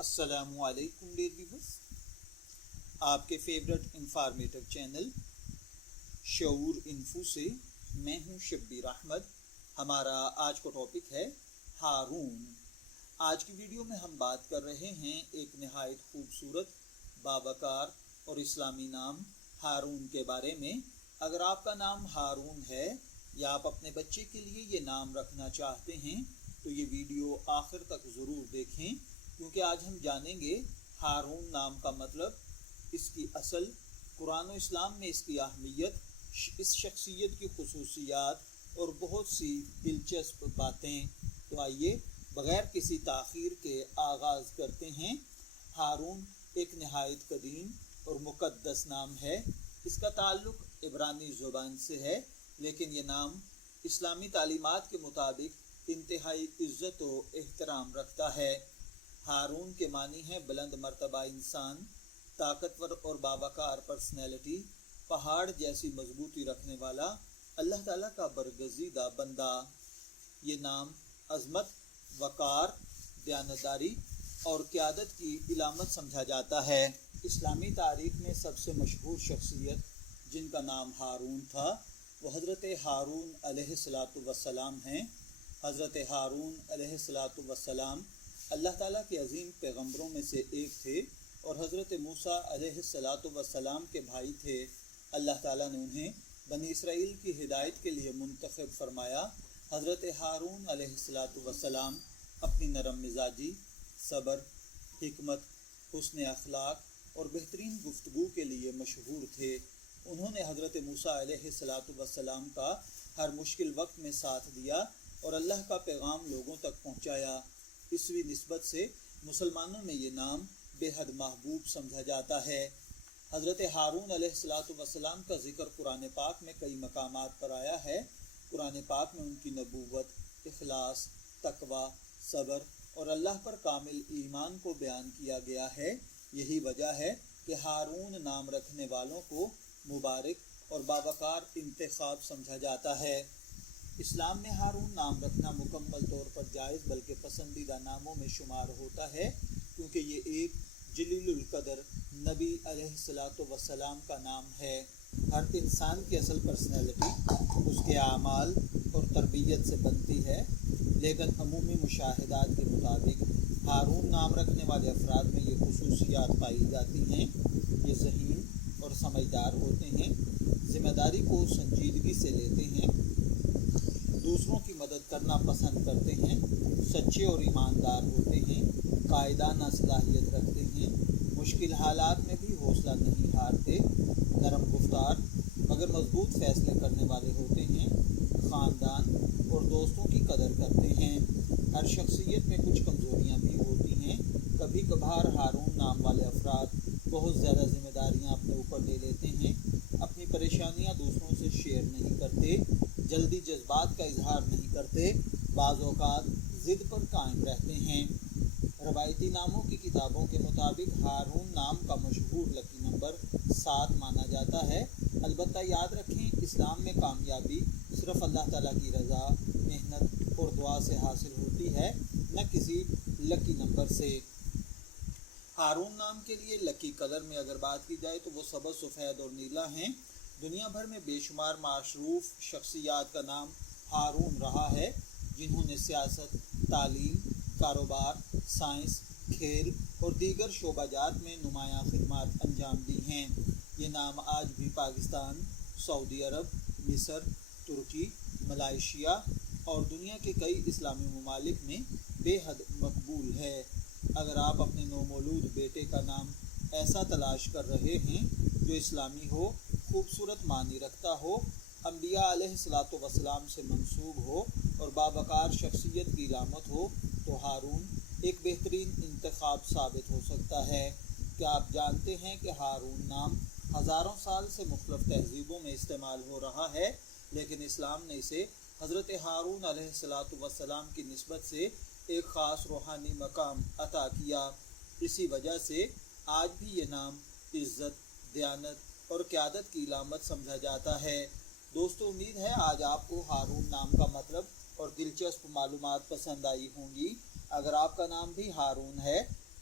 السلام علیکم dear viewers, آپ کے فیورٹ انفارمیٹو چینل شعور انفو سے میں ہوں شبیر احمد۔ ہمارا آج کا ٹاپک ہے ہارون۔ آج کی ویڈیو میں ہم بات کر رہے ہیں ایک نہایت خوبصورت، باوقار اور اسلامی نام ہارون کے بارے میں۔ اگر آپ کا نام ہارون ہے یا آپ اپنے بچے کے لیے یہ نام رکھنا چاہتے ہیں تو یہ ویڈیو آخر تک ضرور دیکھیں، کیونکہ آج ہم جانیں گے ہارون نام کا مطلب، اس کی اصل، قرآن و اسلام میں اس کی اہمیت، اس شخصیت کی خصوصیات اور بہت سی دلچسپ باتیں۔ تو آئیے بغیر کسی تاخیر کے آغاز کرتے ہیں۔ ہارون ایک نہایت قدیم اور مقدس نام ہے۔ اس کا تعلق عبرانی زبان سے ہے، لیکن یہ نام اسلامی تعلیمات کے مطابق انتہائی عزت و احترام رکھتا ہے۔ ہارون کے معنی ہے بلند مرتبہ انسان، طاقتور اور باوقار پرسنالٹی، پہاڑ جیسی مضبوطی رکھنے والا، اللہ تعالیٰ کا برگزیدہ بندہ۔ یہ نام عظمت، وقار، دیانتداری اور قیادت کی علامت سمجھا جاتا ہے۔ اسلامی تاریخ میں سب سے مشہور شخصیت جن کا نام ہارون تھا وہ حضرت ہارون علیہ السلام ہیں۔ حضرت ہارون علیہ السلام اللہ تعالیٰ کے عظیم پیغمبروں میں سے ایک تھے اور حضرت موسیٰ علیہ السلام کے بھائی تھے۔ اللہ تعالیٰ نے انہیں بنی اسرائیل کی ہدایت کے لیے منتخب فرمایا۔ حضرت ہارون علیہ السلام اپنی نرم مزاجی، صبر، حکمت، حسن اخلاق اور بہترین گفتگو کے لیے مشہور تھے۔ انہوں نے حضرت موسیٰ علیہ السلام کا ہر مشکل وقت میں ساتھ دیا اور اللہ کا پیغام لوگوں تک پہنچایا۔ اسی نسبت سے مسلمانوں میں یہ نام بے حد محبوب سمجھا جاتا ہے۔ حضرت ہارون علیہ السلام کا ذکر قرآن پاک میں کئی مقامات پر آیا ہے۔ قرآن پاک میں ان کی نبوت، اخلاص، تقوی، صبر اور اللہ پر کامل ایمان کو بیان کیا گیا ہے۔ یہی وجہ ہے کہ ہارون نام رکھنے والوں کو مبارک اور باوقار انتخاب سمجھا جاتا ہے۔ اسلام میں ہارون نام رکھنا مکمل طور پر جائز بلکہ پسندیدہ ناموں میں شمار ہوتا ہے، کیونکہ یہ ایک جلیل القدر نبی علیہ السلام کا نام ہے۔ ہر انسان کی اصل پرسنالٹی اس کے اعمال اور تربیت سے بنتی ہے، لیکن عمومی مشاہدات کے مطابق ہارون نام رکھنے والے افراد میں یہ خصوصیات پائی جاتی ہیں۔ یہ ذہین اور سمجھدار ہوتے ہیں، ذمہ داری کو سنجیدگی سے لیتے ہیں، دوسروں کی مدد کرنا پسند کرتے ہیں، سچے اور ایماندار ہوتے ہیں، قائدانہ صلاحیت رکھتے ہیں، مشکل حالات میں بھی حوصلہ نہیں ہارتے، نرم گفتار مگر مضبوط فیصلے کرنے والے ہوتے ہیں، خاندان اور دوستوں کی قدر کرتے ہیں۔ ہر شخصیت میں کچھ کمزوریاں بھی ہوتی ہیں۔ کبھی کبھار ہارون نام والے افراد بہت زیادہ ذمہ داریاں اپنے اوپر لے لیتے ہیں، اپنی پریشانیاں دوسروں سے شیئر نہیں کرتے، جلدی جذبات کا اظہار نہیں کرتے، بعض اوقات ضد پر قائم رہتے ہیں۔ روایتی ناموں کی کتابوں کے مطابق ہارون نام کا مشہور لکی نمبر 7 مانا جاتا ہے۔ البتہ یاد رکھیں، اسلام میں کامیابی صرف اللہ تعالیٰ کی رضا، محنت اور دعا سے حاصل ہوتی ہے، نہ کسی لکی نمبر سے۔ ہارون نام کے لیے لکی کلر میں اگر بات کی جائے تو وہ سبز، سفید اور نیلا ہیں۔ دنیا بھر میں بے شمار معروف شخصیات کا نام ہارون رہا ہے، جنہوں نے سیاست، تعلیم، کاروبار، سائنس، کھیل اور دیگر شعبہ جات میں نمایاں خدمات انجام دی ہیں۔ یہ نام آج بھی پاکستان، سعودی عرب، مصر، ترکی، ملائیشیا اور دنیا کے کئی اسلامی ممالک میں بے حد مقبول ہے۔ اگر آپ اپنے نومولود بیٹے کا نام ایسا تلاش کر رہے ہیں جو اسلامی ہو، خوبصورت معنی رکھتا ہو، انبیاء علیہ السلام سے منسوب ہو اور باوقار شخصیت کی علامت ہو، تو ہارون ایک بہترین انتخاب ثابت ہو سکتا ہے۔ کیا آپ جانتے ہیں کہ ہارون نام ہزاروں سال سے مختلف تہذیبوں میں استعمال ہو رہا ہے، لیکن اسلام نے اسے حضرت ہارون علیہ السلام کی نسبت سے ایک خاص روحانی مقام عطا کیا۔ اسی وجہ سے آج بھی یہ نام عزت، دیانت اور قیادت کی علامت سمجھا جاتا ہے۔ دوستو، امید ہے آج آپ کو ہارون نام کا مطلب اور دلچسپ معلومات پسند آئی ہوں گی۔ اگر آپ کا نام بھی ہارون ہے